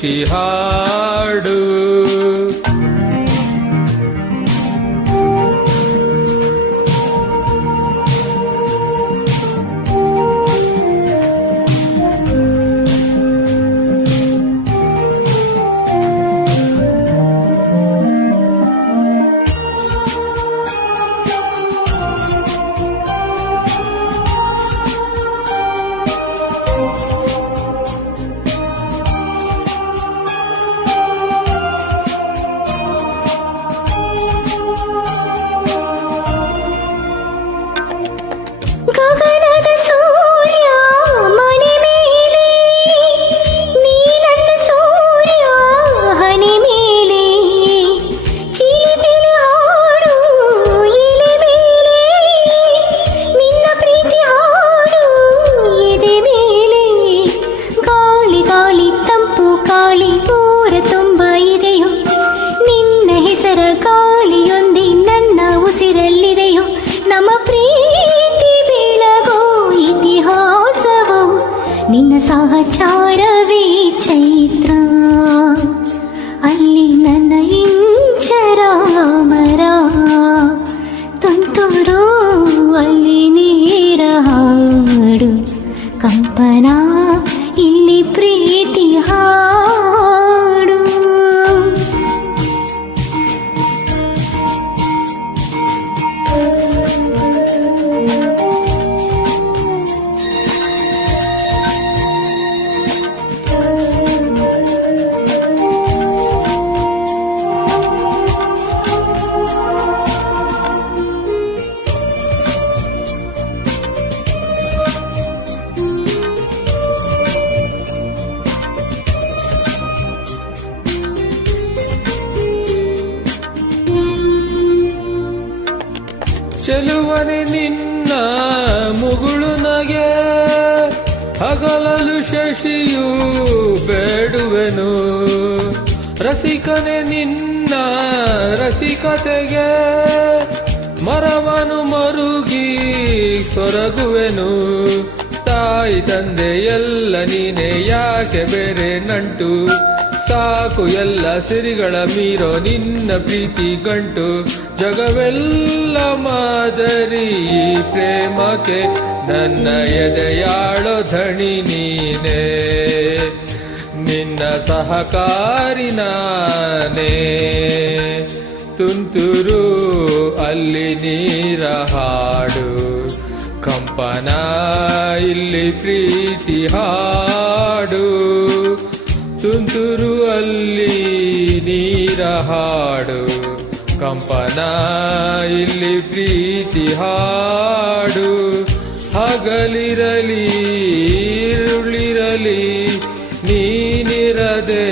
ಪ್ರೀತಿ ಹಾಡು. ಗಗನದ ಸೂರ್ಯ ಮನೆ ಮೇಲೆ, ನೀ ನನ್ನ ಸೂರ್ಯ ಹನಿ ಮೇಲೆ, ಚಿಲಿಪಿಲಿ ಹಾಡು ಎಲೆ ಮೇಲೆ, ನಿನ್ನ ಪ್ರೀತಿ ಹಾಡು ಎದೆ ಮೇಲೆ. ಗಾಳಿ ಗಾಳಿ ತಂಪು ಗಾಳಿ ಊರ ತುಂಬ ಇದೆಯೋ, ನಿನ್ನ ಹೆಸರ ಗಾಳಿಯೊಂದೇ ನನ್ನ ಉಸಿರಲ್ಲಿದೆಯೋ. ನಮ್ಮ ಪ್ರೀತಿ ಬೆಳಗೋ ಇತಿಹಾಸವೋ, ನಿನ್ನ ಸಹಚಾರವೇ ಚೈತ್ರ. ಅಲ್ಲಿ ನನ್ನ ಇಂಚರ ಮರ ತುಂತುರು, ಅಲ್ಲಿ ನೀರ ಹಾಡು ಕಂಪನ, ಇಲ್ಲಿ ಪ್ರೀತಿ ಹಾಡು. ಚೆಲುವನೆ ನಿನ್ನ ಮುಗುಳು ನಗೆ, ಹಗಲಲು ಶಶಿಯು ಬೇಡುವೆನು. ರಸಿಕನೆ ನಿನ್ನ ರಸಿಕತೆಗೆ, ಮರವನು ಮರುಗಿ ಸೊರಗುವೆನು. ತಾಯಿ ತಂದೆ ಎಲ್ಲ ನೀನೆ, ಯಾಕೆ ಬೇರೆ ನಂಟು. ಸಾಕು ಎಲ್ಲ ಸಿರಿಗಳ ಮೀರೋ ನಿನ್ನ ಪ್ರೀತಿ ಗಂಟು. ಜಗವೆಲ್ಲ ಮಾದರಿ ಪ್ರೇಮಕ್ಕೆ, ನನ್ನ ಎದೆಯಾಳೋ ಧಣಿ ನೀನೇ. ನಿನ್ನ ಸಹಕಾರಿ ನಾನೇ, ತುಂತುರು ಅಲ್ಲಿ ನೀರ ಹಾಡು ಕಂಪನ, ಇಲ್ಲಿ ಪ್ರೀತಿ ಹಾಡು. ತುಂತುರು ಅಲ್ಲಿ ನೀರ ಹಾಡು ಕಂಪನ, ಇಲ್ಲಿ ಪ್ರೀತಿ ಹಾಡು. ಹಗಲಿರಲಿ ಇರುಳಿರಲಿ ನೀನಿರದೆ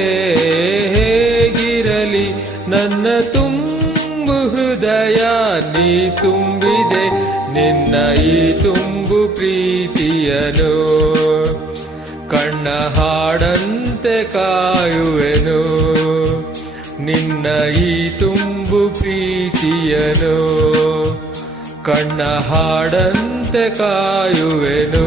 ಹೇಗಿರಲಿ, ನನ್ನ ತುಂಬು ಹೃದಯ ನೀ ತುಂಬಿದೆ. ನಿನ್ನ ಈ ತುಂಬು ಪ್ರೀತಿಯನು ಕಣ್ಣ ಹಾಡಂತೆ ಕಾಯುವೆನು. ನಿನ್ನ ಈ ತುಂಬು ಪ್ರೀತಿಯನು ಕಣ್ಣ ಹಾಡಂತೆ ಕಾಯುವೆನು.